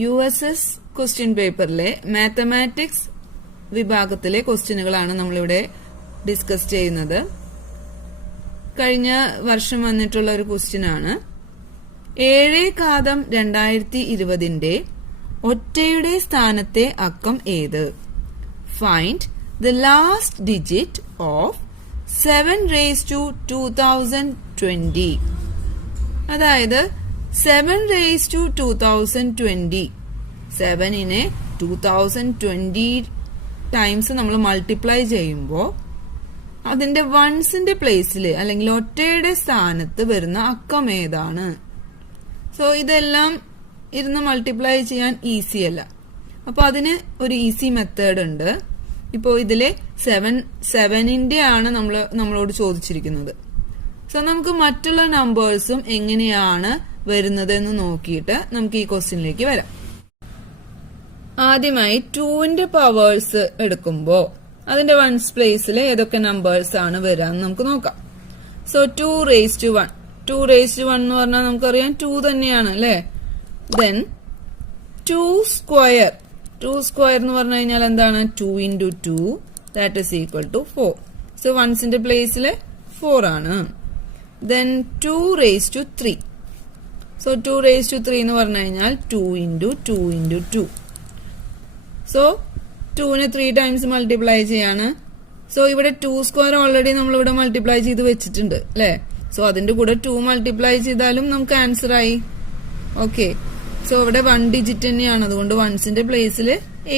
USS question പേപ്പറിലെ mathematics വിഭാഗത്തിലെ ക്വസ്റ്റ്യനുകളാണ് നമ്മളിവിടെ discuss ചെയ്യുന്നത്. കഴിഞ്ഞ വർഷം വന്നിട്ടുള്ള ഒരു ക്വസ്റ്റ്യൻ ആണ്. 7/2020 ഒറ്റയുടെ സ്ഥാനത്തെ അക്കം ഏത്? Find the last digit of 7/2020. അതായത് 7/2020 7നെ 2020 ടൈംസ് നമ്മൾ മൾട്ടിപ്ലൈ ചെയ്യുമ്പോൾ അതിന്റെ വൺസിന്റെ പ്ലേസിൽ അല്ലെങ്കിൽ ഒറ്റയുടെ സ്ഥാനത്ത് വരുന്ന അക്കം ഏതാണ്? സോ ഇതെല്ലാം ഇരുന്ന് മൾട്ടിപ്ലൈ ചെയ്യാൻ ഈസി അല്ല. അപ്പൊ അതിന് ഒരു ഈസി മെത്തേഡ് ഉണ്ട്. ഇപ്പോ ഇതിലെ 7ന്റെ ആണ് നമ്മളോട് ചോദിച്ചിരിക്കുന്നത്. സോ നമുക്ക് മറ്റുള്ള നമ്പേഴ്സും എങ്ങനെയാണ് വരുന്നത് എന്ന് നോക്കിയിട്ട് നമുക്ക് ഈ ക്വസ്റ്റ്യനിലേക്ക് വരാം. ആദ്യമായി 2ന്റെ പവേഴ്സ് എടുക്കുമ്പോ അതിന്റെ വൺസ് പ്ലേസിൽ ഏതൊക്കെ നമ്പേഴ്സ് ആണ് വരാന്ന് നമുക്ക് നോക്കാം. സോ 2/1 എന്ന് പറഞ്ഞാൽ നമുക്കറിയാം 2 തന്നെയാണ് അല്ലെ. ദെൻ 2 സ്ക്വയർ എന്ന് പറഞ്ഞു കഴിഞ്ഞാൽ എന്താണ്? 2 into 2 that is equal to 4. So വൺസിന്റെ പ്ലേസിൽ 4 ആണ്. ദെൻ 2/3. സോ 2/3 എന്ന് പറഞ്ഞു കഴിഞ്ഞാൽ 2 into 2 into 2. സോ 2നെ 3 ടൈംസ് മൾട്ടിപ്ലൈ ചെയ്യാണ്. സോ ഇവിടെ 2 സ്ക്വയർ ഓൾറെഡി നമ്മൾ ഇവിടെ മൾട്ടിപ്ലൈ ചെയ്ത് വെച്ചിട്ടുണ്ട് അല്ലെ. സോ അതിന്റെ കൂടെ 2 മൾട്ടിപ്ലൈ ചെയ്താലും നമുക്ക് ആൻസർ ആയി. ഓക്കെ, സോ ഇവിടെ 1 ഡിജിറ്റ് തന്നെയാണ്, അതുകൊണ്ട് വൺസിന്റെ പ്ലേസിൽ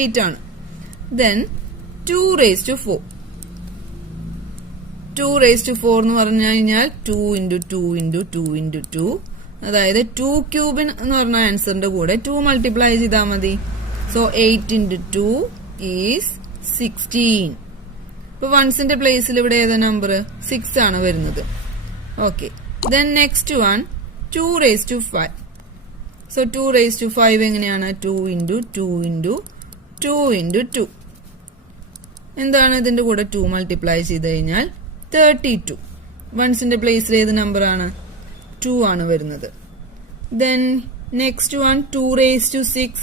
8 ആണ്. ദെൻ 2/4 എന്ന് പറഞ്ഞു കഴിഞ്ഞാൽ 2 into 2 into 2 into 2. അതായത് 2 ക്യൂബിൻ എന്ന് പറഞ്ഞ ആൻസറിന്റെ കൂടെ 2 മൾട്ടിപ്ലൈ ചെയ്താൽ മതി. So 8 into 2 is 16. ഇപ്പൊ വൺസിന്റെ പ്ലേസിൽ ഇവിടെ ഏതാ നമ്പർ? 6 ആണ് വരുന്നത്. Okay, then next one 2/5. So 2/5 എങ്ങനെയാണ്? 2 into 2 into 2 into 2. എന്താണ് ഇതിന്റെ കൂടെ 2 മൾട്ടിപ്ലൈ ചെയ്ത് കഴിഞ്ഞാൽ 32. വൺസിന്റെ പ്ലേസിൽ ഏത് നമ്പർ ആണ്? 2 ആണ് വരുന്നത്. Then next one 2/6.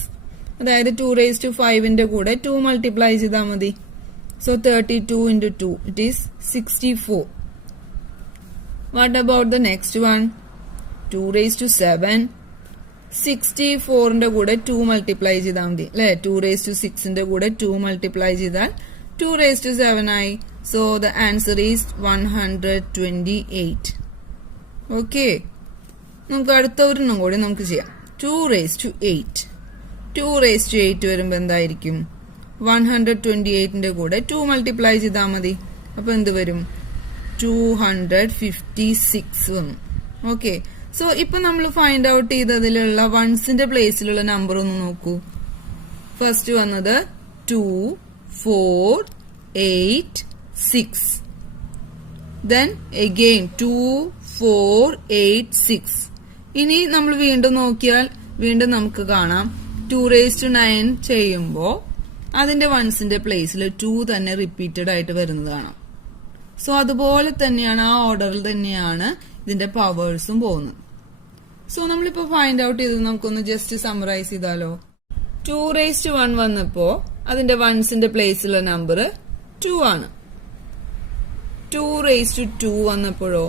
അതായത് 2/5ന്റെ കൂടെ 2 മൾട്ടിപ്ലൈ ചെയ്താൽ മതി. So 32 into 2 it is 64. What about the next one? 2/7. 64ന്റെ കൂടെ 2 മൾട്ടിപ്ലൈ ചെയ്താൽ മതി അല്ലെ. 2/6ന്റെ കൂടെ 2 മൾട്ടിപ്ലൈ ചെയ്താൽ 2/7 ആയി. So the answer is 128. Okay, നമുക്ക് അടുത്ത ഒരെണ്ണം കൂടി നമുക്ക് ചെയ്യാം. 2/8. 2/8 വരുമ്പോ എന്തായിരിക്കും? 128ന്റെ കൂടെ 2 മൾട്ടിപ്ലൈ ചെയ്താൽ മതി. അപ്പൊ എന്ത് വരും? 256 വന്നു. ഓക്കെ, സോ ഇപ്പൊ നമ്മൾ ഫൈൻഡ് ഔട്ട് ചെയ്തതിലുള്ള വൺസിന്റെ പ്ലേസിലുള്ള നമ്പർ ഒന്ന് നോക്കൂ. ഫസ്റ്റ് വന്നത് 2, 4, 8, 6. Then again 2, 4, 8, 6. ഇനി നമ്മൾ വീണ്ടും നോക്കിയാൽ വീണ്ടും നമുക്ക് കാണാം 2/9 ചെയ്യുമ്പോ അതിന്റെ വൺസിന്റെ പ്ലേസിൽ 2 തന്നെ റിപ്പീറ്റഡ് ആയിട്ട് വരുന്നത് കാണാം. സോ അതുപോലെ തന്നെയാണ്, ആ ഓർഡറിൽ തന്നെയാണ് ഇതിന്റെ പവേഴ്സും പോകുന്നത്. സോ നമ്മളിപ്പോ ഫൈൻഡ് ഔട്ട് ചെയ്തത് നമുക്കൊന്ന് ജസ്റ്റ് സമ്മറൈസ് ചെയ്താലോ. 2/1 വന്നപ്പോ അതിന്റെ വൺസിന്റെ പ്ലേസിലുള്ള നമ്പർ 2 ആണ്. 2/2 വന്നപ്പോഴോ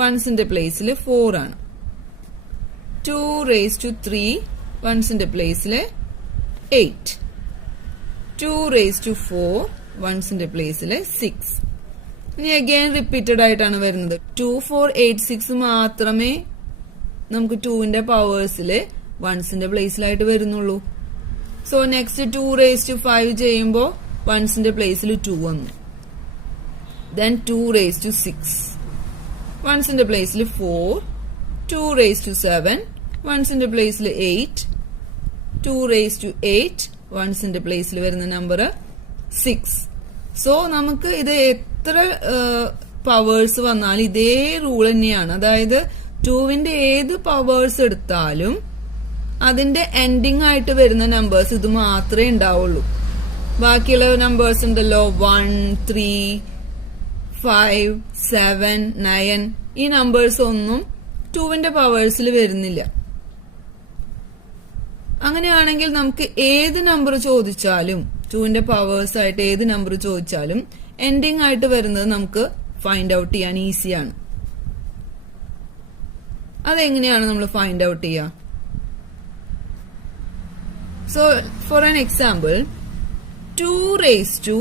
വൺസിന്റെ പ്ലേസിൽ 4 ആണ്. 2/3 വൺസിന്റെ പ്ലേസില് 8. 2/4 വൺസിന്റെ പ്ലേസില് 6. ഇനി അഗെയിൻ റിപ്പീറ്റഡ് ആയിട്ടാണ് വരുന്നത്. 2, 4, 8, 6 മാത്രമേ നമുക്ക് 2ന്റെ പവേഴ്സില് വൺസിന്റെ പ്ലേസിലായിട്ട് വരുന്നുള്ളൂ. സോ നെക്സ്റ്റ് 2/5 ചെയ്യുമ്പോ വൺസിന്റെ പ്ലേസിൽ 2 വന്നു. ദെൻ 2/6 വൺസിന്റെ പ്ലേസിൽ 4. 2/7 വൺസിന്റെ പ്ലേസിൽ 8. 2/8 വൺസിന്റെ പ്ലേസിൽ വരുന്ന നമ്പർ 6. സോ നമുക്ക് ഇത് എത്ര പവേഴ്സ് വന്നാലും ഇതേ റൂൾ തന്നെയാണ്. അതായത് 2വിന്റെ ഏത് പവേഴ്സ് എടുത്താലും അതിന്റെ എൻഡിങ് ആയിട്ട് വരുന്ന നമ്പേഴ്സ് ഇത് മാത്രമേ ഉണ്ടാവുള്ളൂ. ബാക്കിയുള്ള നമ്പേഴ്സ് ഉണ്ടല്ലോ 1, 3, 5, 7, 9 ഈ നമ്പേഴ്സ് ഒന്നും 2വിന്റെ പവേഴ്സിൽ വരുന്നില്ല. അങ്ങനെയാണെങ്കിൽ നമുക്ക് ഏത് നമ്പർ ചോദിച്ചാലും 2ന്റെ പവേഴ്സ് ആയിട്ട് ഏത് നമ്പർ ചോദിച്ചാലും എൻഡിങ് ആയിട്ട് വരുന്നത് നമുക്ക് ഫൈൻഡ് ഔട്ട് ചെയ്യാൻ ഈസിയാണ്. അതെങ്ങനെയാണ് നമ്മൾ ഫൈൻഡ് ഔട്ട് ചെയ്യുക? So for an example 2 raised to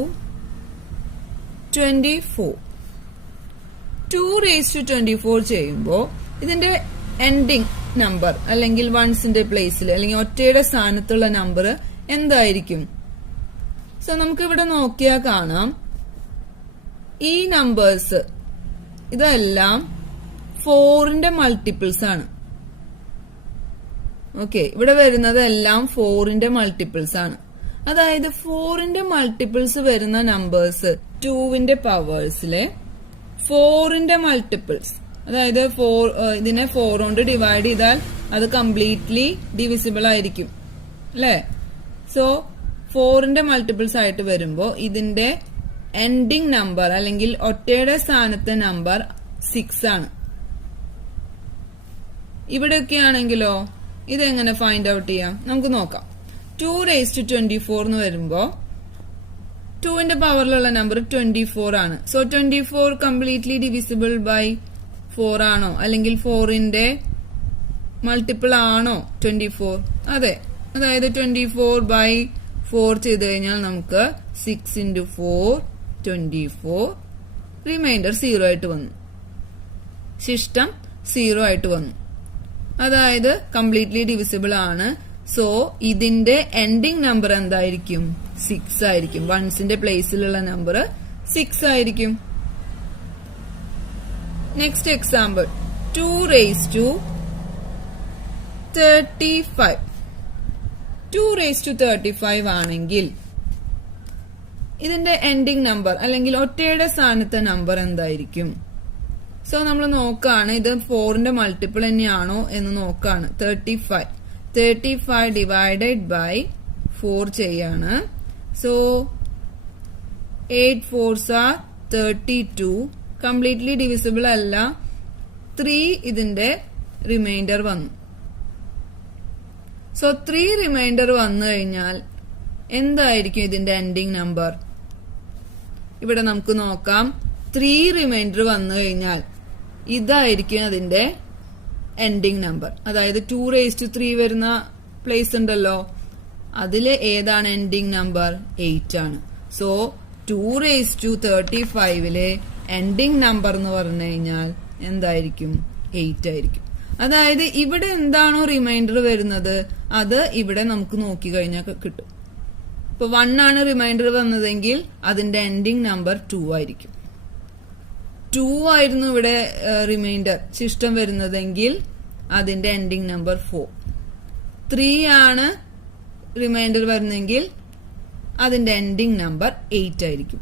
24. 2 raised to 24 ചെയ്യുമ്പോൾ ഇതിന്റെ എൻഡിങ് നമ്പർ അല്ലെങ്കിൽ വൺസിന്റെ പ്ലേസിൽ അല്ലെങ്കിൽ ഒറ്റയുടെ സ്ഥാനത്തുള്ള നമ്പർ എന്തായിരിക്കും? സോ നമുക്ക് ഇവിടെ നോക്കിയാൽ കാണാം ഈ നമ്പേഴ്സ് ഇതെല്ലാം 4ന്റെ മൾട്ടിപ്പിൾസ് ആണ്. ഓക്കെ, ഇവിടെ വരുന്നത് എല്ലാം 4ന്റെ മൾട്ടിപ്പിൾസ് ആണ്. അതായത് 4ന്റെ മൾട്ടിപ്പിൾസ് വരുന്ന നമ്പേഴ്സ് 2ന്റെ പവേഴ്സിലെ 4ന്റെ മൾട്ടിപ്പിൾസ്, അതായത് ഇതിനെ 4 കൊണ്ട് ഡിവൈഡ് ചെയ്താൽ അത് കംപ്ലീറ്റ്ലി ഡിവിസിബിൾ ആയിരിക്കും അല്ലെ? സോ 4ന്റെ മൾട്ടിപ്പിൾസ് ആയിട്ട് വരുമ്പോ ഇതിന്റെ എൻഡിങ് നമ്പർ അല്ലെങ്കിൽ ഒറ്റയുടെ സ്ഥാനത്തെ നമ്പർ 6 ആണ്. ഇവിടെയൊക്കെ ആണെങ്കിലോ ഇതെങ്ങനെ ഫൈൻഡ് ഔട്ട് ചെയ്യാം? നമുക്ക് നോക്കാം. 2 raised to 24 എന്ന് വരുമ്പോ 2ന്റെ പവറിലുള്ള നമ്പർ 24 ആണ്. സോ 24 കംപ്ലീറ്റ്ലി ഡിവിസിബിൾ ബൈ 4 ആണോ? അല്ലെങ്കിൽ 4ന്റെ മൾട്ടിപ്പിൾ ആണോ 24? അതെ. അതായത് 24 ബൈ 4 ചെയ്ത് കഴിഞ്ഞാൽ നമുക്ക് 6 into 4 24, റിമൈൻഡർ 0 ആയിട്ട് വന്നു. ശിഷ്ടം 0 ആയിട്ട് വന്നു. അതായത് കംപ്ലീറ്റ്ലി ഡിവിസിബിൾ ആണ്. സോ ഇതിന്റെ എൻഡിങ് നമ്പർ എന്തായിരിക്കും? 6 ആയിരിക്കും. വൺസിന്റെ പ്ലേസിലുള്ള നമ്പർ 6 ആയിരിക്കും. Next example 2 raised to 35. 2 raised to 35 ആണെങ്കിൽ ഇതിന്റെ എൻഡിങ് നമ്പർ അല്ലെങ്കിൽ ഒറ്റയുടെ സ്ഥാനത്തെ നമ്പർ എന്തായിരിക്കും? സോ നമ്മൾ നോക്കാണ് ഇത് 4ന്റെ മൾട്ടിപ്പിൾ തന്നെയാണോ എന്ന് നോക്കാണ്. 35 ഡിവൈഡഡ് ബൈ 4 ചെയ്യാണ്. So 8 4s are 32. Completely divisible അല്ല. 3 ഇതിന്റെ റിമൈൻഡർ വന്നു. സോ 3 റിമൈൻഡർ വന്നു കഴിഞ്ഞാൽ എന്തായിരിക്കും ഇതിന്റെ എൻഡിങ് നമ്പർ? ഇവിടെ നമുക്ക് നോക്കാം. 3 റിമൈൻഡർ വന്നു കഴിഞ്ഞാൽ ഇതായിരിക്കും അതിന്റെ എൻഡിങ് നമ്പർ. അതായത് 2 raised to 3 വരുന്ന പ്ലേസ് ഉണ്ടല്ലോ, അതില് ഏതാണ് എൻഡിങ് നമ്പർ? 8 ആണ്. സോ 2 raised to 35ലെ എൻഡിങ് നമ്പർ എന്ന് പറഞ്ഞു കഴിഞ്ഞാൽ എന്തായിരിക്കും? 8 ആയിരിക്കും. അതായത് ഇവിടെ എന്താണോ റിമൈൻഡർ വരുന്നത് അത് ഇവിടെ നമുക്ക് നോക്കി കഴിഞ്ഞാൽ കിട്ടും. ഇപ്പൊ 1 ആണ് റിമൈൻഡർ വന്നതെങ്കിൽ അതിന്റെ എൻഡിങ് നമ്പർ 2 ആയിരിക്കും. 2 ആയിരുന്നു ഇവിടെ റിമൈൻഡർ ശിഷ്ടം വരുന്നതെങ്കിൽ അതിന്റെ എൻഡിങ് നമ്പർ 4. 3 ആണ് റിമൈൻഡർ വരുന്നെങ്കിൽ അതിന്റെ എൻഡിങ് നമ്പർ 8 ആയിരിക്കും.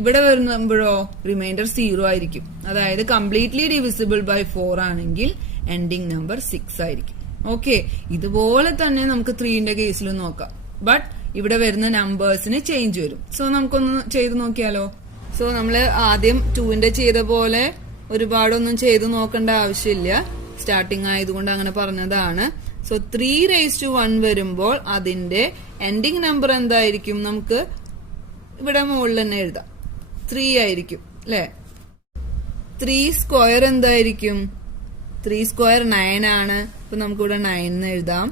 ഇവിടെ വരുമ്പോഴോ റിമൈൻഡർ 0 ആയിരിക്കും. അതായത് കംപ്ലീറ്റ്ലി ഡിവിസിബിൾ ബൈ 4 ആണെങ്കിൽ എൻഡിങ് നമ്പർ 6 ആയിരിക്കും. ഓക്കെ, ഇതുപോലെ തന്നെ നമുക്ക് 3ന്റെ കേസിലും നോക്കാം. ബട്ട് ഇവിടെ വരുന്ന നമ്പേഴ്സിന് ചേഞ്ച് വരും. സോ നമുക്കൊന്ന് ചെയ്ത് നോക്കിയാലോ? സോ നമ്മള് ആദ്യം 2ന്റെ ചെയ്ത പോലെ ഒരുപാടൊന്നും ചെയ്ത് നോക്കേണ്ട ആവശ്യമില്ല. സ്റ്റാർട്ടിങ് ആയതുകൊണ്ട് അങ്ങനെ പറഞ്ഞതാണ്. സോ 3 raised to 1 വരുമ്പോൾ അതിന്റെ എൻഡിങ് നമ്പർ എന്തായിരിക്കും? നമുക്ക് ഇവിടെ മുകളിൽ തന്നെ എഴുതാം. 3 ആയിരിക്കും അല്ലെ? 3 സ്ക്വയർ എന്തായിരിക്കും? 3 സ്ക്വയർ 9 ആണ്. അപ്പൊ നമുക്കിവിടെ 9 എന്ന് എഴുതാം.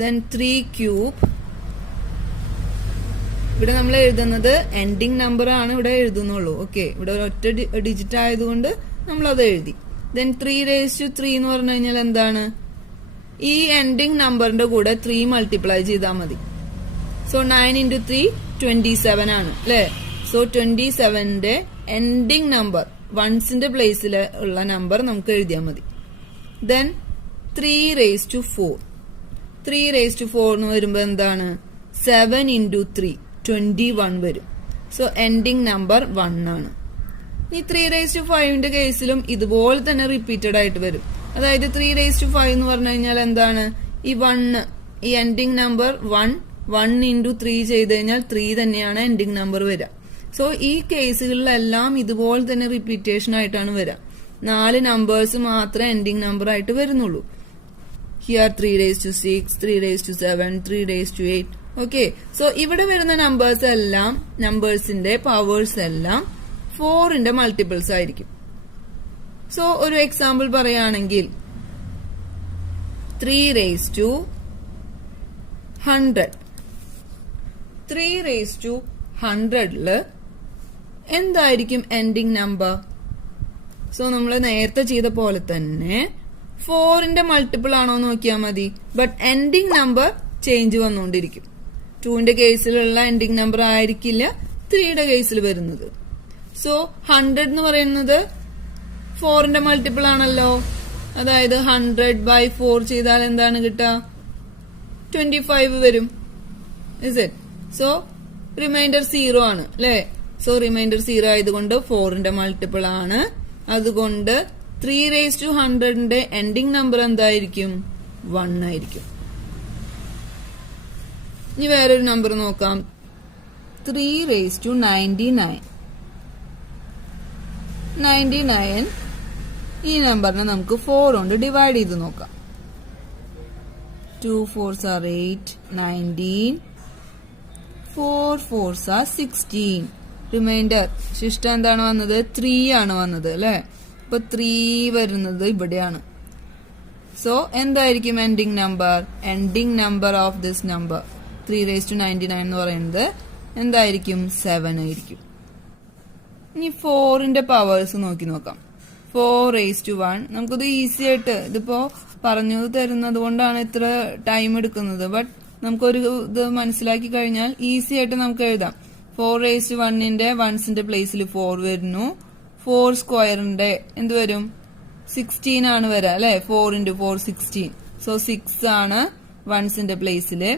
ദെൻ 3 ക്യൂബ്, ഇവിടെ നമ്മൾ എഴുതുന്നത് എൻഡിങ് നമ്പർ ആണ് ഇവിടെ എഴുതുന്നുള്ളൂ. ഓക്കെ, ഇവിടെ ഒറ്റ ഡിജിറ്റ് ആയതുകൊണ്ട് നമ്മൾ അത് എഴുതി. ദെൻ 3 raised to 3 എന്ന് പറഞ്ഞു കഴിഞ്ഞാൽ എന്താണ്? ഈ എൻഡിങ് നമ്പറിന്റെ കൂടെ 3 മൾട്ടിപ്ലൈ ചെയ്താൽ മതി. സോ 9 into 3 27 ആണ് അല്ലെ? സോ 27ന്റെ എൻഡിങ് നമ്പർ വൺസിന്റെ പ്ലേസിൽ ഉള്ള നമ്പർ നമുക്ക് എഴുതിയാൽ മതി. Then 3 raised to 4. 3 raised to 4 എന്ന് വരുമ്പോ എന്താണ്? 7 into 3 21 വരും. സോ എൻഡിങ് നമ്പർ 1 ആണ്. ഈ 3 raised to 5ന്റെ കേസിലും ഇതുപോലെ തന്നെ റിപ്പീറ്റഡ് ആയിട്ട് വരും. അതായത് 3 raised to 5 എന്ന് പറഞ്ഞു കഴിഞ്ഞാൽ എന്താണ്? ഈ 1, ഈ എൻഡിങ് നമ്പർ 1 into 3 ചെയ്ത് കഴിഞ്ഞാൽ 3 തന്നെയാണ് എൻഡിങ് നമ്പർ വരിക. സോ ഈ കേസുകളിലെല്ലാം ഇതുപോലെ തന്നെ റിപ്പീറ്റേഷൻ ആയിട്ടാണ് വരിക. 4 നമ്പേഴ്സ് മാത്രമേ എൻഡിങ് നമ്പർ ആയിട്ട് വരുന്നുള്ളൂ. Here 3 raised to 6, 3 raised to 7, 3 raised to 8. Okay, so ഇവിടെ വരുന്ന നമ്പേഴ്സ് എല്ലാം, നമ്പേഴ്സിന്റെ പവേഴ്സ് എല്ലാം 4ന്റെ മൾട്ടിപ്പിൾസ് ആയിരിക്കും. സോ ഒരു എക്സാമ്പിൾ പറയുകയാണെങ്കിൽ 3 raised to 100. 3 raised to 100 എന്തായിരിക്കും എൻഡിങ് നമ്പർ? സോ നമ്മൾ നേരത്തെ ചെയ്ത പോലെ തന്നെ 4ന്റെ മൾട്ടിപ്പിൾ ആണോ നോക്കിയാൽ മതി. ബട്ട് എൻഡിങ് നമ്പർ ചേഞ്ച് വന്നുകൊണ്ടിരിക്കും. 2ന്റെ കേസിലുള്ള എൻഡിങ് നമ്പർ ആയിരിക്കില്ല 3യുടെ കേസിൽ വരുന്നത്. സോ 100 എന്ന് പറയുന്നത് 4ന്റെ മൾട്ടിപ്പിൾ ആണല്ലോ. അതായത് 100/4 ചെയ്താൽ എന്താണ് കിട്ടുക? 25 വരും. Is it? സോ റിമൈൻഡർ 0 ആണ് അല്ലെ? സോ റിമൈൻഡർ 0 ആയതുകൊണ്ട് 4ന്റെ മൾട്ടിപ്പിൾ ആണ്. അതുകൊണ്ട് 3 raised to 100ന്റെ എൻഡിങ് നമ്പർ എന്തായിരിക്കും? 1 ആയിരിക്കും. ഇനി വേറൊരു നമ്പർ നോക്കാം. 3 raised to 99. 99 ഈ നമ്പറിനെ നമുക്ക് 4 കൊണ്ട് ഡിവൈഡ് ചെയ്ത് നോക്കാം. 2 4s are 8, 19, 4 4s are 16. Reminder ശിഷ്ടം എന്താണ് വന്നത്? 3 ആണ് വന്നത് അല്ലെ? അപ്പൊ 3 വരുന്നത് ഇവിടെയാണ്. സോ എന്തായിരിക്കും ending number? Ending number of this number 3 raised to 99 എന്ന് പറയുന്നത് എന്തായിരിക്കും? 7 ആയിരിക്കും. ഇനി 4ന്റെ പവേഴ്സ് നോക്കാം. 4 raised to 1 നമുക്കിത് ഈസി ആയിട്ട്, ഇതിപ്പോ പറഞ്ഞു തരുന്നത് കൊണ്ടാണ് ഇത്ര ടൈം എടുക്കുന്നത്. ബട്ട് നമുക്കൊരു ഇത് മനസ്സിലാക്കി കഴിഞ്ഞാൽ ഈസി ആയിട്ട് നമുക്ക് എഴുതാം. 4 raised to 1ന്റെ വൺസിന്റെ പ്ലേസിൽ 4 വരുന്നു. 4 സ്ക്വയറിന്റെ എന്ത് വരും? 16 ആണ് വരാ അല്ലെ? 4 into 4 16. സോ 6 ആണ് വൺസിന്റെ പ്ലേസില്.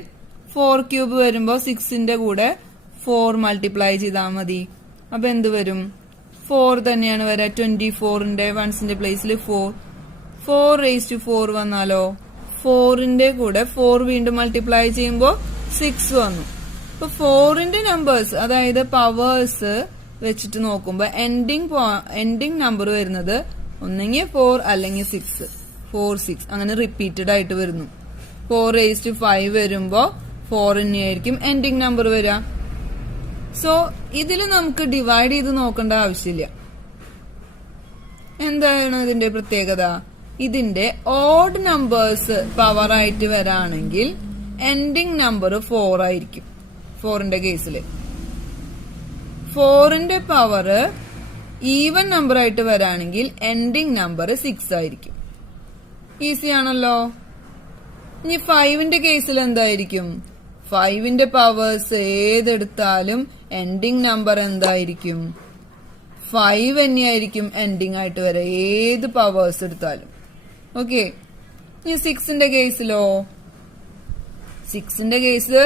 4 ക്യൂബ് വരുമ്പോ 6ന്റെ കൂടെ 4 മൾട്ടിപ്ലൈ ചെയ്താൽ മതി. അപ്പൊ എന്ത് വരും? 4 തന്നെയാണ് വരാ. 24ന്റെ വൺസിന്റെ പ്ലേസിൽ 4. 4 raised to 4 വന്നാലോ? 4ന്റെ കൂടെ 4 വീണ്ടും മൾട്ടിപ്ലൈ ചെയ്യുമ്പോ 6 വന്നു. ഇപ്പൊ 4ന്റെ നമ്പേഴ്സ്, അതായത് പവേഴ്സ് വെച്ചിട്ട് നോക്കുമ്പോ എൻഡിങ് നമ്പർ വരുന്നത് ഒന്നെങ്കിൽ 4 അല്ലെങ്കിൽ 6. 4 6 അങ്ങനെ റിപ്പീറ്റഡ് ആയിട്ട് വരുന്നു. 4 raised to 5 വരുമ്പോ 4 തന്നെയായിരിക്കും എൻഡിങ് നമ്പർ വരിക. സോ ഇതിൽ നമുക്ക് ഡിവൈഡ് ചെയ്ത് നോക്കേണ്ട ആവശ്യമില്ല. എന്താണ് ഇതിന്റെ പ്രത്യേകത? ഇതിന്റെ ഓഡ് നമ്പേഴ്സ് പവർ ആയിട്ട് വരാണെങ്കിൽ എൻഡിങ് നമ്പർ 4 ആയിരിക്കും. 4ന്റെ കേസില് 4ന്റെ പവർ ഈവൻ നമ്പർ ആയിട്ട് വരാണെങ്കിൽ എൻഡിങ് നമ്പർ 6 ആയിരിക്കും. ഈസി ആണല്ലോ. ഇനി 5ന്റെ കേസിൽ എന്തായിരിക്കും? 5ന്റെ പവേഴ്സ് ഏതെടുത്താലും എൻഡിങ് നമ്പർ എന്തായിരിക്കും? 5 തന്നെയായിരിക്കും എൻഡിങ് ആയിട്ട് വരാം, ഏത് പവേഴ്സ് എടുത്താലും. ഓക്കെ, ഇനി 6ന്റെ കേസിലോ? 6ന്റെ കേസിൽ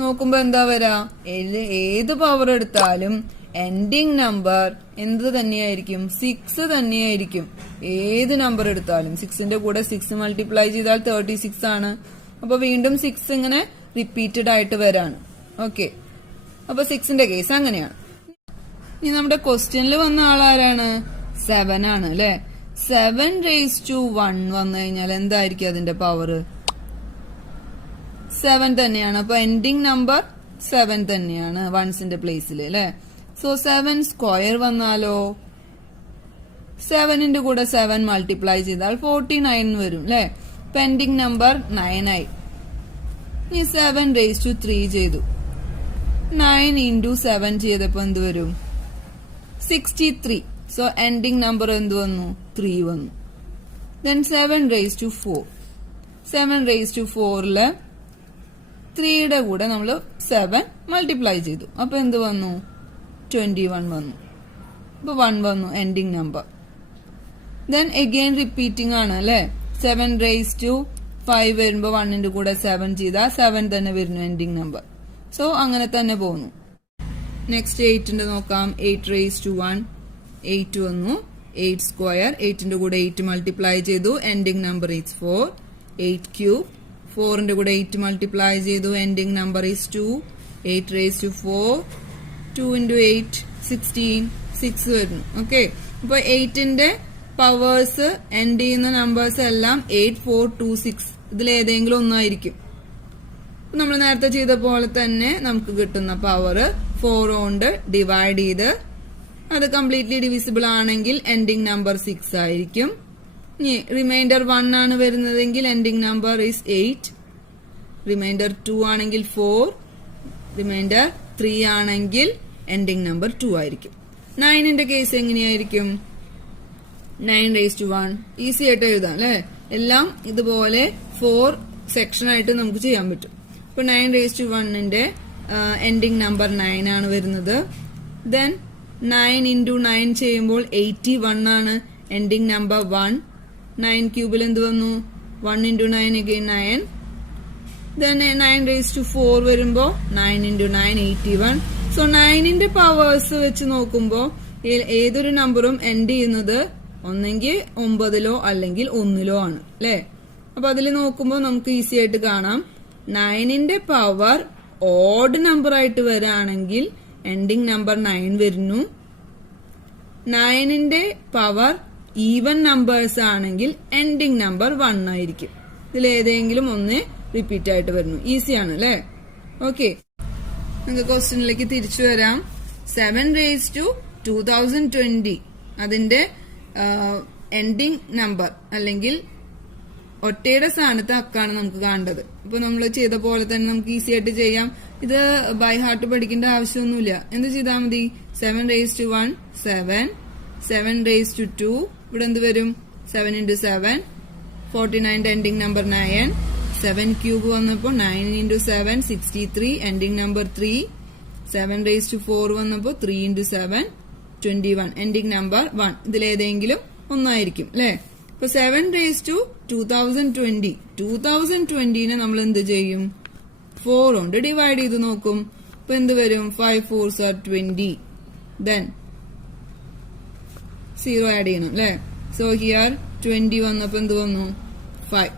നോക്കുമ്പോ എന്താ വരാ? ഏത് പവർ എടുത്താലും എൻഡിങ് നമ്പർ എന്ത് തന്നെയായിരിക്കും? 6 തന്നെയായിരിക്കും. ഏത് നമ്പർ എടുത്താലും 6ന്റെ കൂടെ 6 മൾട്ടിപ്ലൈ ചെയ്താൽ 36 ആണ്. അപ്പൊ വീണ്ടും 6 ഇങ്ങനെ റിപ്പീറ്റഡ് ആയിട്ട് വരാണ്. ഓക്കെ, അപ്പൊ 6ന്റെ കേസ് അങ്ങനെയാണ്. ഇനി നമ്മുടെ ക്വസ്റ്റ്യനിൽ വന്ന ആളാരാണ്? 7 ആണ് അല്ലെ? 7 raised to 1 വന്നു കഴിഞ്ഞാൽ എന്തായിരിക്കും അതിന്റെ പവർ? 7 തന്നെയാണ്. അപ്പൊ എൻഡിങ് നമ്പർ 7 തന്നെയാണ് വൺസിന്റെ പ്ലേസിൽ അല്ലെ? സോ 7 സ്ക്വയർ വന്നാലോ? 7ന്റെ കൂടെ 7 മൾട്ടിപ്ലൈ ചെയ്താൽ 49 വരും അല്ലെ? അപ്പൊ എൻഡിങ് നമ്പർ 9 ആയി. ഇനി 7 raised to 3 ചെയ്തു. 9 into 7 ചെയ്തപ്പോ എന്ത് വരും? 63. സോ എൻഡിങ് നമ്പർ എന്ത് വന്നു? 3 വന്നു. Then 7 raised to 4. 7 raised to 4ല് 3യുടെ കൂടെ നമ്മൾ 7 മൾട്ടിപ്ലൈ ചെയ്തു. അപ്പൊ എന്ത് വന്നു? 21 വന്നു. അപ്പൊ 1 വന്നു ending number. Then again repeating ആണ് അല്ലെ? 7 raised to 5 വരുമ്പോ 1ന്റെ കൂടെ 7 ചെയ്താൽ 7 തന്നെ വരുന്നു എൻഡിങ് നമ്പർ. സോ അങ്ങനെ തന്നെ പോകുന്നു. നെക്സ്റ്റ് 8ന്റെ നോക്കാം. 8 raised to 1 8 വന്നു. 8 സ്ക്വയർ 8ന്റെ കൂടെ 8 മൾട്ടിപ്ലൈ ചെയ്തു. Ending number is 4. 8 ക്യൂബ് 4ന്റെ കൂടെ 8 മൾട്ടിപ്ലൈ ചെയ്തു. Ending number is 2. 8 raised to 4 2 into 8 16 6 വരുന്നു. ഓക്കെ, അപ്പൊ 8ന്റെ പവേഴ്സ് എൻഡ് ചെയ്യുന്ന നമ്പേഴ്സ് എല്ലാം 8, 4, 2, 6 ഇതിലേതെങ്കിലും ഒന്നായിരിക്കും. നമ്മൾ നേരത്തെ ചെയ്ത പോലെ തന്നെ നമുക്ക് കിട്ടുന്ന പവർ 4 കൊണ്ട് ഡിവൈഡ് ചെയ്ത് അത് കംപ്ലീറ്റ്ലി ഡിവിസിബിൾ ആണെങ്കിൽ എൻഡിങ് നമ്പർ 6 ആയിരിക്കും. ഇനി റിമൈൻഡർ 1 ആണ് വരുന്നതെങ്കിൽ എൻഡിങ് നമ്പർ ഈസ് 8, റിമൈൻഡർ 2 ആണെങ്കിൽ 4, റിമൈൻഡർ 3 ആണെങ്കിൽ എൻഡിങ് നമ്പർ 2 ആയിരിക്കും. 9ന്റെ കേസ് എങ്ങനെയായിരിക്കും? 9^1 ഈസി ആയിട്ട് എഴുതാം അല്ലെ. എല്ലാം ഇതുപോലെ 4 സെക്ഷൻ ആയിട്ട് നമുക്ക് ചെയ്യാൻ പറ്റും. ഇപ്പൊ 9^1ന്റെ എൻഡിങ് നമ്പർ 9 ആണ് വരുന്നത്. ദെൻ 9 into 9 ചെയ്യുമ്പോൾ 81 ആണ് എൻഡിങ് നമ്പർ 1. 9 ക്യൂബിൽ എന്ത് വന്നു? 1 into 9 again 9. Then 9^4 വരുമ്പോ 9 into 9 81. സോ 9ന്റെ പവേഴ്സ് വെച്ച് നോക്കുമ്പോ ഏതൊരു നമ്പറും എൻഡ് ചെയ്യുന്നത് ഒന്നെങ്കിൽ 9ലോ അല്ലെങ്കിൽ 1ലോ ആണ് അല്ലെ. അപ്പൊ അതിൽ നോക്കുമ്പോ നമുക്ക് ഈസി ആയിട്ട് കാണാം 9ന്റെ പവർ ഓഡ് നമ്പർ ആയിട്ട് വരാണെങ്കിൽ എൻഡിങ് നമ്പർ 9 വരുന്നു. 9ന്റെ പവർ ഈവൻ നമ്പേഴ്സ് ആണെങ്കിൽ എൻഡിങ് നമ്പർ 1 ആയിരിക്കും. ഇതിൽ ഏതെങ്കിലും ഒന്ന് റിപ്പീറ്റ് ആയിട്ട് വരുന്നു. ഈസിയാണ് അല്ലെ. ഓക്കെ, നമുക്ക് ക്വസ്റ്റ്യനിലേക്ക് തിരിച്ചു വരാം. 7^2020 അതിന്റെ എൻഡിങ് നമ്പർ അല്ലെങ്കിൽ ഒറ്റയുടെ സ്ഥാനത്ത് അക്കാണ് നമുക്ക് കാണേണ്ടത്. ഇപ്പൊ നമ്മൾ ചെയ്ത പോലെ തന്നെ നമുക്ക് ഈസി ആയിട്ട് ചെയ്യാം. ഇത് ബൈ ഹാർട്ട് പഠിക്കേണ്ട ആവശ്യമൊന്നുമില്ല. എന്ത് ചെയ്താൽ മതി? 7^1 7, 7^2 ഇവിടെ എന്ത് വരും? 7 into 7 49ന്റെ എൻഡിങ് നമ്പർ 9, 7 ക്യൂബ് വന്നപ്പോ 9 into 7 63 എൻഡിങ് നമ്പർ 3, 7^4 വന്നപ്പോ 3 into 7 21 എൻഡിങ് നമ്പർ 1. ഇതിലേതെങ്കിലും ഒന്നായിരിക്കും അല്ലെ. ഇപ്പൊ 7^2020 2020നെ നമ്മൾ എന്ത് ചെയ്യും? 4 കൊണ്ട് ഡിവൈഡ് ചെയ്ത് നോക്കും. ഇപ്പൊ എന്ത് വരും? 5 4s are 20. Then 0 ആഡ് ചെയ്യണം അല്ലെ. സോ ഹിയർ 20 വന്നപ്പോ എന്ത് വന്നു? 5.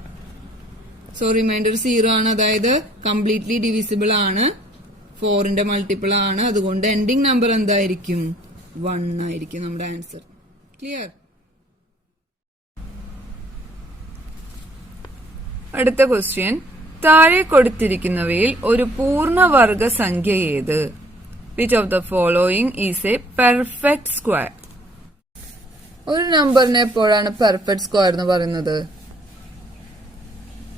സോ റിമൈൻഡർ 0 ആണ്. അതായത് കംപ്ലീറ്റ്ലി ഡിവിസിബിൾ ആണ്, 4ന്റെ മൾട്ടിപ്പിൾ ആണ്. അതുകൊണ്ട് എൻഡിങ് നമ്പർ എന്തായിരിക്കും? 1 ആയിരിക്കും നമ്മുടെ ആൻസർ. ക്ലിയർ? അടുത്ത ക്വസ്റ്റ്യൻ, താഴെ കൊടുത്തിരിക്കുന്നവയിൽ ഒരു പൂർണ്ണവർഗ സംഖ്യ ഏത്? Which of the following is A perfect square? ഒരു നമ്പറിനെ എപ്പോഴാണ് പെർഫെക്റ്റ് സ്ക്വയർ എന്ന് പറയുന്നത്?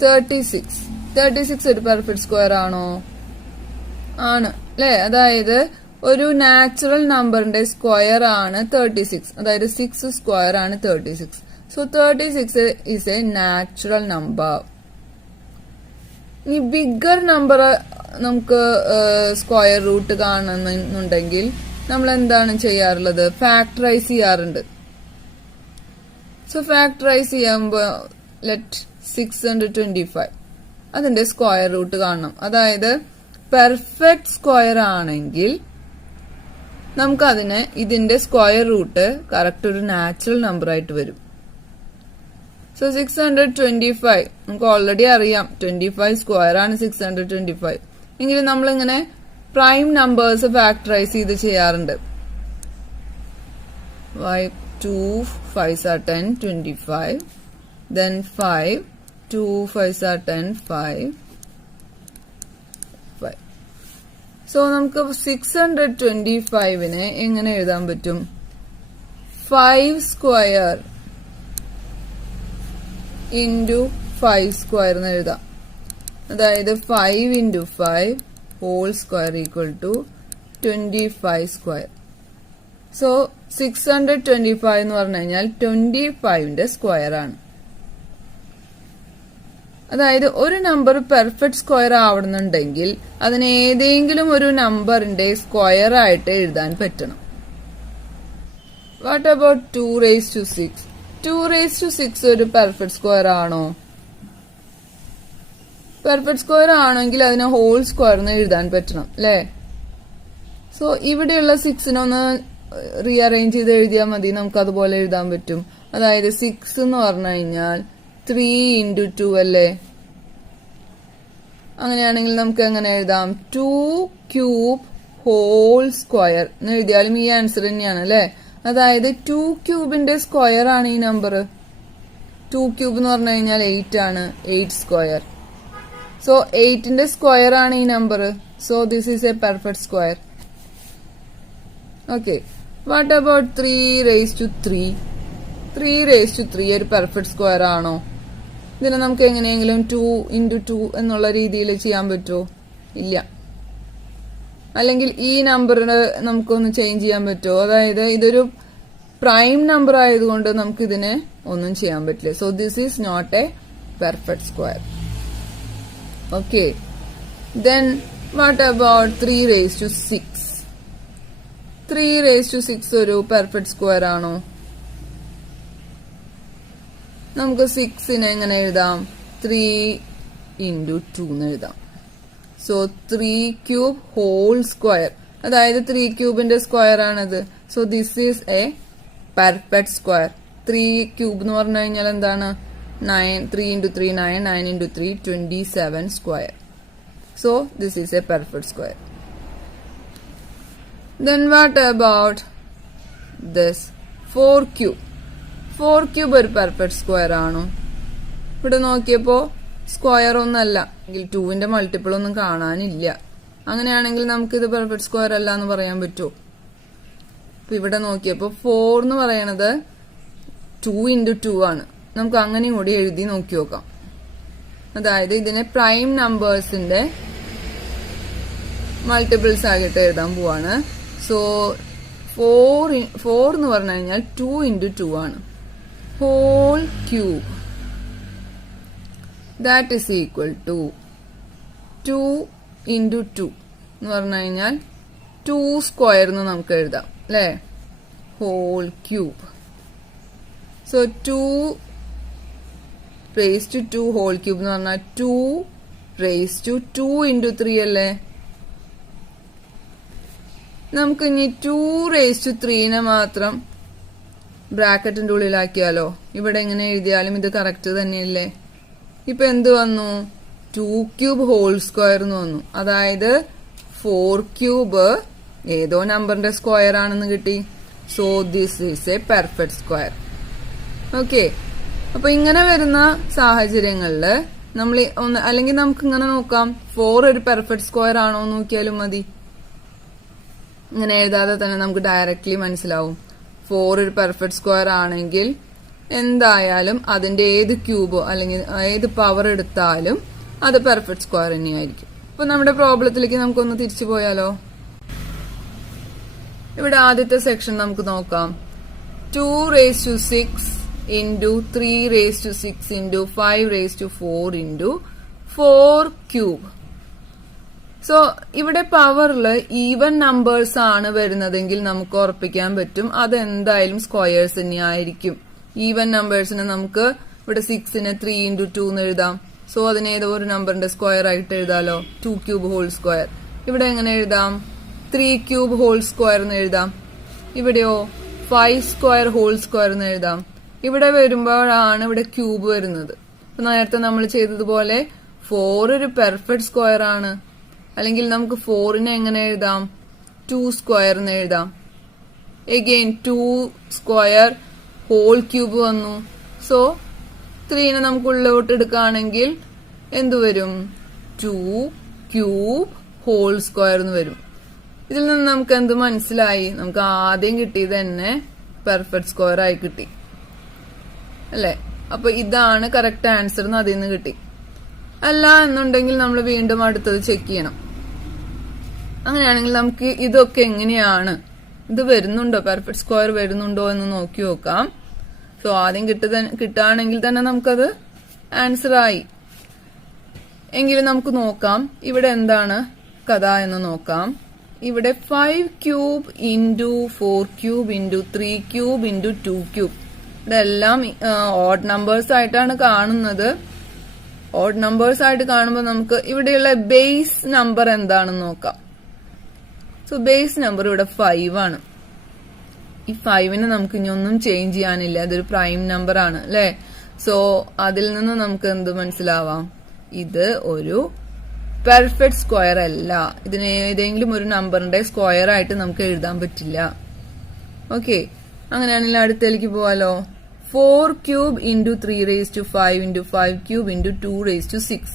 36 ഒരു പെർഫെക്റ്റ് സ്ക്വയർ ആണോ? ആണ് അല്ലെ. അതായത് ഒരു നാച്ചുറൽ നമ്പറിന്റെ സ്ക്വയർ ആണ് 36. അതായത് 6 സ്ക്വയർ ആണ് 36. So 36 is A natural number. ഈ ബിഗർ നമ്പർ നമുക്ക് സ്ക്വയർ റൂട്ട് കാണുന്നുണ്ടെങ്കിൽ നമ്മൾ എന്താണ് ചെയ്യാറുള്ളത്? ഫാക്ടറൈസ് ചെയ്യാറുണ്ട്. സോ ഫാക്ടറൈസ് ചെയ്യുമ്പോൾ ലെറ്റ് 625 അതിന്റെ സ്ക്വയർ റൂട്ട് കാണണം. അതായത് പെർഫെക്റ്റ് സ്ക്വയർ ആണെങ്കിൽ നമുക്ക് അതിന് ഇതിന്റെ സ്ക്വയർ റൂട്ട് കറക്റ്റ് ഒരു നാച്ചുറൽ നമ്പർ ആയിട്ട് വരും. സോ 625 നമുക്ക് ഓൾറെഡി അറിയാം 25 സ്ക്വയർ ആണ് 625. എങ്കിലും നമ്മളിങ്ങനെ പ്രൈം നമ്പേഴ്സ് ഫാക്ടറൈസ് ചെയ്ത് ചെയ്യാറുണ്ട്. 2 5s are 10 25. Then 5 2 5s are 10 5. So നമുക്ക് 625നെ എങ്ങനെ എഴുതാൻ പറ്റും? 5 സ്ക്വയർ into 5 സ്ക്വയർ എന്ന് എഴുതാം. അതായത് 5 into 5 whole square equal to 25 square. So 625 എന്ന് പറഞ്ഞു കഴിഞ്ഞാൽ 25ന്റെ സ്ക്വയർ ആണ്. അതായത് ഒരു നമ്പർ പെർഫെക്റ്റ് സ്ക്വയർ ആവണമെന്നുണ്ടെങ്കിൽ അതിന് ഏതെങ്കിലും ഒരു നമ്പറിന്റെ സ്ക്വയർ ആയിട്ട് എഴുതാൻ പറ്റണം. What about 2^6? 2^6 ഒരു പെർഫെക്റ്റ് സ്ക്വയർ ആണോ? പെർഫെക്റ്റ് സ്ക്വയർ ആണെങ്കിൽ അതിനെ ഹോൾ സ്ക്വയർ എന്ന് എഴുതാൻ പറ്റണം അല്ലെ. സോ ഇവിടെയുള്ള 6നൊന്ന് റീഅറേഞ്ച് ചെയ്ത് എഴുതിയാൽ മതി. നമുക്ക് അതുപോലെ എഴുതാൻ പറ്റും. അതായത് 6 എന്ന് പറഞ്ഞു കഴിഞ്ഞാൽ 3 into 2 അല്ലേ. അങ്ങനെയാണെങ്കിൽ നമുക്ക് എങ്ങനെ എഴുതാം? 2 ക്യൂബ് ഹോൾ സ്ക്വയർ എന്ന് എഴുതിയാലും ഈ ആൻസർ തന്നെയാണ് അല്ലെ. അതായത് 2 ക്യൂബിന്റെ സ്ക്വയർ ആണ് ഈ നമ്പർ. 2 ക്യൂബ് എന്ന് പറഞ്ഞു കഴിഞ്ഞാൽ 8 ആണ്, 8 സ്ക്വയർ. സോ 8ന്റെ സ്ക്വയർ ആണ് ഈ number. So this is A perfect square. Okay, what about 3 raised to 3? 3 raised to 3 ഒരു പെർഫെക്റ്റ് സ്ക്വയർ ആണോ? ഇതിനെ നമുക്ക് എങ്ങനെയെങ്കിലും 2 into 2 എന്നുള്ള രീതിയിൽ ചെയ്യാൻ പറ്റുമോ? ഇല്ല. അല്ലെങ്കിൽ ഈ നമ്പറിന് നമുക്കൊന്ന് ചേഞ്ച് ചെയ്യാൻ പറ്റുമോ? അതായത് ഇതൊരു പ്രൈം നമ്പർ ആയതുകൊണ്ട് നമുക്ക് ഇതിനെ ഒന്നും ചെയ്യാൻ പറ്റില്ല. So this is not a perfect square. Okay, then what about 3 raised to 6? 3 raised to 6 ഒരു പെർഫെക്റ്റ് സ്ക്വയർ ആണോ? നമുക്ക് 6നെ എങ്ങനെ എഴുതാം? 3 into 2 എന്ന് എഴുതാം. സോ 3 ക്യൂബ് ഹോൾ സ്ക്വയർ, അതായത് 3 ക്യൂബിന്റെ സ്ക്വയർ ആണത്. So this is A perfect square. 3 cube എന്ന് പറഞ്ഞു കഴിഞ്ഞാൽ എന്താണ്? 9. 3 into 3 9, 9 into 3 27 square. So this is A perfect square. Then what about this 4 cube? 4 cube ഒരു പെർഫെക്റ്റ് സ്ക്വയർ ആണോ? ഇവിടെ നോക്കിയപ്പോ സ്ക്വയർ ഒന്നല്ല, എങ്കിൽ 2ന്റെ മൾട്ടിപ്പിൾ ഒന്നും കാണാനില്ല. അങ്ങനെയാണെങ്കിൽ നമുക്ക് ഇത് പെർഫെക്റ്റ് സ്ക്വയർ അല്ല എന്ന് പറയാൻ പറ്റുമോ? അപ്പൊ ഇവിടെ നോക്കിയപ്പോ 4 എന്ന് പറയണത് 2 into 2 ആണ്. നമുക്ക് അങ്ങനെയും കൂടി എഴുതി നോക്കി നോക്കാം. അതായത് ഇതിനെ പ്രൈം നമ്പേഴ്സിന്റെ മൾട്ടിപ്പിൾസ് ആയിട്ട് എഴുതാൻ പോവാണ്. സോ 4 എന്ന് പറഞ്ഞു കഴിഞ്ഞാൽ 2 into 2 ആണ്. Whole cube that is equal to 2 into 2 എന്ന് പറഞ്ഞു കഴിഞ്ഞാൽ 2 സ്ക്വയർ എന്ന് നമുക്ക് എഴുതാം അല്ലേ? Whole cube. So 2 raised to 2 whole cube എന്ന് പറഞ്ഞാൽ 2 raised to 2 into 3 അല്ലേ? നമുക്ക് ഇനി 2 raised to 3നെ മാത്രം ബ്രാക്കറ്റിന്റെ ഉള്ളിലാക്കിയാലോ? ഇവിടെ എങ്ങനെ എഴുതിയാലും ഇത് കറക്റ്റ് തന്നെയല്ലേ? ഇപ്പൊ എന്ത് വന്നു? 2 ക്യൂബ് ഹോൾ സ്ക്വയർ എന്ന് വന്നു. അതായത് 4 ക്യൂബ് ഏതോ നമ്പറിന്റെ സ്ക്വയർ ആണെന്ന് കിട്ടി. So this is A perfect square. Okay, അപ്പൊ ഇങ്ങനെ വരുന്ന സാഹചര്യങ്ങളില് നമ്മൾ അല്ലെങ്കിൽ നമുക്ക് ഇങ്ങനെ നോക്കാം, 4 ഒരു പെർഫെക്റ്റ് സ്ക്വയർ ആണോ എന്ന് നോക്കിയാലും മതി. ഇങ്ങനെ എഴുതാതെ തന്നെ നമുക്ക് ഡയറക്ട്ലി മനസ്സിലാവും 4 ഒരു പെർഫെക്റ്റ് സ്ക്വയർ ആണെങ്കിൽ എന്തായാലും അതിന്റെ ഏത് ക്യൂബോ അല്ലെങ്കിൽ ഏത് പവർ എടുത്താലും അത് പെർഫെക്റ്റ് സ്ക്വയർ തന്നെയായിരിക്കും. അപ്പൊ നമ്മുടെ പ്രോബ്ലത്തിലേക്ക് നമുക്കൊന്ന് തിരിച്ചു പോയാലോ? ഇവിടെ ആദ്യത്തെ സെക്ഷൻ നമുക്ക് നോക്കാം. 2 raised to 6 into 3 raised to 6 into 5 raised to 4 into 4 cube. So ഇവിടെ പവറിൽ ഈവൻ നമ്പേഴ്സ് ആണ് വരുന്നതെങ്കിൽ നമുക്ക് ഉറപ്പിക്കാൻ പറ്റും അതെന്തായാലും സ്ക്വയേഴ്സ് തന്നെയായിരിക്കും. ഈവൻ നമ്പേഴ്സിനെ നമുക്ക് ഇവിടെ 6നെ 3 into 2 എന്ന് എഴുതാം. സോ അതിനെ ഏതോ ഒരു നമ്പറിന്റെ സ്ക്വയർ ആയിട്ട് എഴുതാലോ, 2 ക്യൂബ് ഹോൾ സ്ക്വയർ. ഇവിടെ എങ്ങനെ എഴുതാം? 3 ക്യൂബ് ഹോൾ സ്ക്വയർ എന്ന് എഴുതാം. ഇവിടെയോ 5 സ്ക്വയർ ഹോൾ സ്ക്വയർ എന്ന് എഴുതാം. ഇവിടെ വരുമ്പോഴാണ് ഇവിടെ ക്യൂബ് വരുന്നത്. നേരത്തെ നമ്മൾ ചെയ്തതുപോലെ 4 ഒരു പെർഫെക്റ്റ് സ്ക്വയർ ആണ്. അല്ലെങ്കിൽ നമുക്ക് 4നെ എങ്ങനെ എഴുതാം? 2 സ്ക്വയർ എന്ന് എഴുതാം. എഗെയിൻ 2 സ്ക്വയർ ഹോൾ ക്യൂബ് വന്നു. സോ 3നെ നമുക്ക് ഉള്ളിലോട്ട് എടുക്കുകയാണെങ്കിൽ എന്തു വരും? 2 ക്യൂബ് ഹോൾ സ്ക്വയർ എന്ന് വരും. ഇതിൽ നിന്ന് നമുക്ക് എന്ത് മനസ്സിലായി? നമുക്ക് ആദ്യം കിട്ടിയത് തന്നെ പെർഫെക്റ്റ് സ്ക്വയർ ആയി കിട്ടി അല്ലെ? അപ്പൊ ഇതാണ് കറക്റ്റ് ആൻസർ എന്ന് അതിൽ നിന്ന് കിട്ടി. അല്ല എന്നുണ്ടെങ്കിൽ നമ്മൾ വീണ്ടും അടുത്തത് ചെക്ക് ചെയ്യണം. അങ്ങനെയാണെങ്കിൽ നമുക്ക് ഇതൊക്കെ എങ്ങനെയാണ്, ഇത് വരുന്നുണ്ടോ, പെർഫെക്റ്റ് സ്ക്വയർ വരുന്നുണ്ടോ എന്ന് നോക്കി നോക്കാം. സോ ആദ്യം കിട്ടുകയാണെങ്കിൽ തന്നെ നമുക്കത് ആൻസർ ആയി. എങ്കിലും നമുക്ക് നോക്കാം ഇവിടെ എന്താണ് കഥ എന്ന് നോക്കാം. ഇവിടെ 5 cube into 4 cube into 3 cube into 2 cube ഇതെല്ലാം ഓഡ് നമ്പേഴ്സ് ആയിട്ടാണ് കാണുന്നത്. ഓഡ് നമ്പേഴ്സ് ആയിട്ട് കാണുമ്പോൾ നമുക്ക് ഇവിടെയുള്ള ബേസ് നമ്പർ എന്താണെന്ന് നോക്കാം. സോ ബേസ് നമ്പർ ഇവിടെ 5 ആണ്. ഈ 5നെ നമുക്ക് ഇനി ഒന്നും ചേഞ്ച് ചെയ്യാനില്ല, അതൊരു പ്രൈം നമ്പർ ആണ് അല്ലെ? സോ അതിൽ നിന്ന് നമുക്ക് എന്ത് മനസ്സിലാവാം? ഇത് ഒരു പെർഫെക്റ്റ് സ്ക്വയർ അല്ല. ഇതിന് ഏതെങ്കിലും ഒരു നമ്പറിന്റെ സ്ക്വയർ ആയിട്ട് നമുക്ക് എഴുതാൻ പറ്റില്ല. ഓക്കെ, അങ്ങനെയാണെങ്കിൽ അടുത്തേക്ക് പോവാലോ. 4 cube into 3 raise to 5 into 5 cube into 2 raise to 6.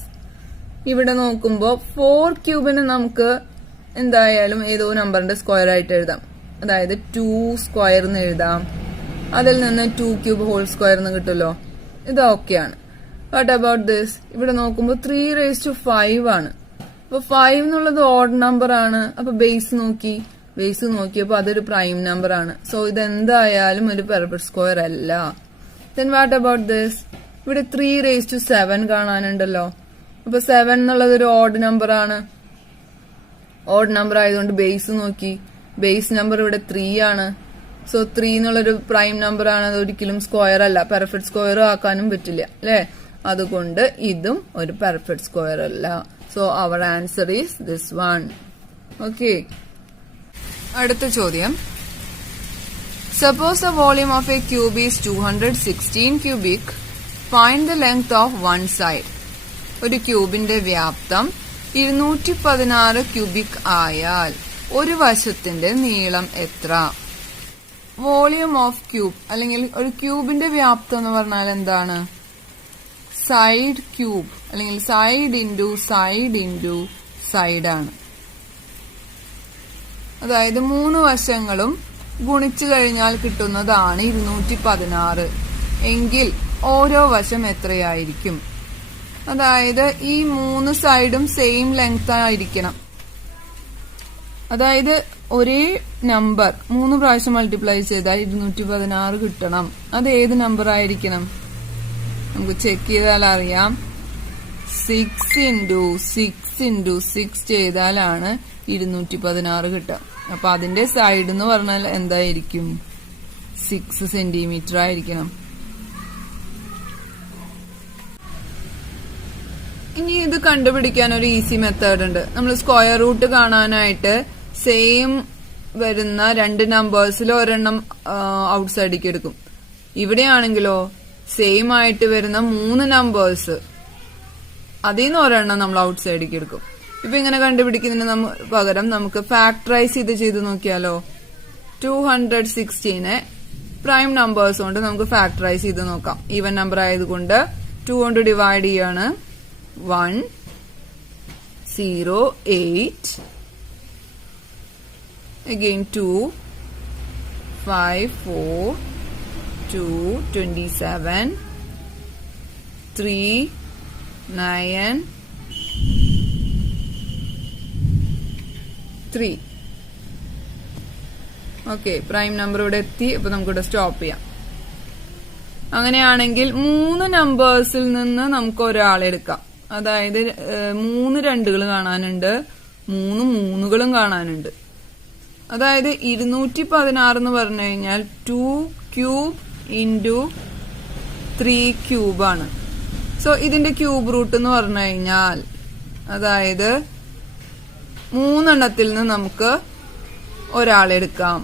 ഇവിടെ നോക്കുമ്പോൾ 4 ക്യൂബിന് നമുക്ക് എന്തായാലും ഏതോ നമ്പറിന്റെ സ്ക്വയർ ആയിട്ട് എഴുതാം. അതായത് 2 സ്ക്വയർ എന്ന് എഴുതാം. അതിൽ നിന്ന് 2 ക്യൂബ് ഹോൾ സ്ക്വയർ എന്ന് കിട്ടുമല്ലോ. ഇത് ഓക്കെയാണ്. What about this? ഇവിടെ നോക്കുമ്പോൾ 3 റേസ് ടു 5 ആണ്. അപ്പൊ 5 എന്നുള്ളത് ഓഡ് നമ്പർ ആണ്. അപ്പൊ ബേസ് നോക്കിയപ്പോ അതൊരു പ്രൈം നമ്പർ ആണ്. സോ ഇതെന്തായാലും ഒരു പെർഫെക്റ്റ് സ്ക്വയർ അല്ല. Then what about this? ഇവിടെ 3 റേസ് ടു 7 കാണാനുണ്ടല്ലോ. അപ്പൊ 7 എന്നുള്ളത് ഒരു ഓഡ് നമ്പർ ആണ്. ഓഡ് നമ്പർ ആയതുകൊണ്ട് ബേസ് നമ്പർ ഇവിടെ 3 ആണ്. സോ 3 എന്നുള്ളൊരു പ്രൈം നമ്പർ ആണ്. അത് ഒരിക്കലും സ്ക്വയർ അല്ല. പെർഫെക്റ്റ് സ്ക്വയർ ആക്കാനും പറ്റില്ല അല്ലെ. അതുകൊണ്ട് ഇതും ഒരു പെർഫെക്റ്റ് സ്ക്വയർ അല്ല. So our answer is this one. Okay, അടുത്ത ചോദ്യം. Suppose the volume of a cube is 216 cubic. Find the length of one side. ഒരു ക്യൂബിന്റെ വ്യാപ്തം 216 ക്യൂബിക് ആയാൽ ഒരു വശത്തിന്റെ നീളം എത്ര? വോളിയം ഓഫ് ക്യൂബ് അല്ലെങ്കിൽ ഒരു ക്യൂബിന്റെ വ്യാപ്തം എന്ന് പറഞ്ഞാൽ എന്താണ്? സൈഡ് ക്യൂബ് അല്ലെങ്കിൽ സൈഡ് ഇൻറ്റു സൈഡ് ആണ്. അതായത് 3 വശങ്ങളും ഗുണിച്ചു കഴിഞ്ഞാൽ കിട്ടുന്നതാണ് 216 എങ്കിൽ ഓരോ വശം എത്രയായിരിക്കും? അതായത് ഈ 3 സൈഡും സെയിം ലെങ്ത് ആയിരിക്കണം. അതായത് ഒരേ നമ്പർ 3 പ്രാവശ്യം മൾട്ടിപ്ലൈ ചെയ്താൽ 216 കിട്ടണം. അത് ഏത് നമ്പർ ആയിരിക്കണം? നമുക്ക് ചെക്ക് ചെയ്താൽ അറിയാം. 6 ഇൻറ്റു 6 ചെയ്താലാണ് 216 കിട്ടുക. അപ്പൊ അതിന്റെ സൈഡ് എന്ന് പറഞ്ഞാൽ എന്തായിരിക്കും? 6 സെന്റിമീറ്റർ ആയിരിക്കണം. ഇനി ഇത് കണ്ടുപിടിക്കാൻ ഒരു ഈസി മെത്തേഡ് ഉണ്ട്. നമ്മൾ സ്ക്വയർ റൂട്ട് കാണാനായിട്ട് സെയിം വരുന്ന 2 നമ്പേഴ്സിൽ ഒരെണ്ണം ഔട്ട് സൈഡിലേക്ക് എടുക്കും. ഇവിടെയാണെങ്കിലോ സെയിം ആയിട്ട് വരുന്ന 3 നമ്പേഴ്സ്, അതിൽ നിന്ന് ഒരെണ്ണം നമ്മൾ ഔട്ട് സൈഡിലേക്ക് എടുക്കും. ഇപ്പൊ ഇങ്ങനെ കണ്ടുപിടിക്കുന്നതിന് പകരം നമുക്ക് ഫാക്ടറൈസ് ചെയ്ത് നോക്കിയാലോ. 216 പ്രൈം നമ്പേഴ്സ് കൊണ്ട് നമുക്ക് ഫാക്ടറൈസ് ചെയ്ത് നോക്കാം. ഈവൻ നമ്പർ ആയതുകൊണ്ട് 2 കൊണ്ട് ഡിവൈഡ് ചെയ്യാണ്. 1 0 8 again 2 5 4 2 27 3 9 3. ഓക്കെ, പ്രൈം നമ്പർ ഇവിടെ എത്തി. അപ്പൊ നമുക്കിവിടെ സ്റ്റോപ്പ് ചെയ്യാം. അങ്ങനെയാണെങ്കിൽ 3 നമ്പേഴ്സിൽ നിന്ന് നമുക്ക് ഒരാളെ എടുക്കാം. അതായത് 3 2കൾ കാണാനുണ്ട്, 3 3കളും കാണാനുണ്ട്. അതായത് 216 എന്ന് പറഞ്ഞു കഴിഞ്ഞാൽ 2 ക്യൂബ് ഇൻറ്റു 3 ക്യൂബാണ്. സോ ഇതിന്റെ ക്യൂബ് റൂട്ട് എന്ന് പറഞ്ഞു കഴിഞ്ഞാൽ അതായത് 3 എണ്ണത്തിൽ നിന്ന് നമുക്ക് ഒരാളെടുക്കാം.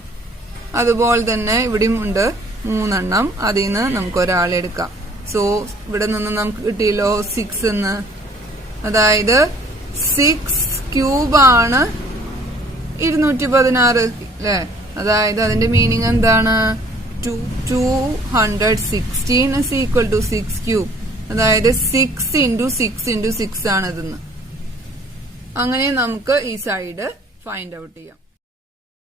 അതുപോലെ തന്നെ ഇവിടെയും ഉണ്ട് 3 എണ്ണം, അതിൽ നിന്ന് നമുക്ക് ഒരാളെടുക്കാം. സോ ഇവിടെ നിന്ന് നമുക്ക് കിട്ടിയല്ലോ 6 എന്ന്. അതായത് 6 ക്യൂബാണ് 216 അല്ലെ. അതായത് അതിന്റെ മീനിങ് എന്താണ്? 216 is equal to 6 ക്യൂബ്. അതായത് 6 ഇൻറ്റു 6 ആണ് ഇതെന്ന്. അങ്ങനെ നമുക്ക് ഈ സൈഡ് ഫൈൻഡ് ഔട്ട് ചെയ്യാം.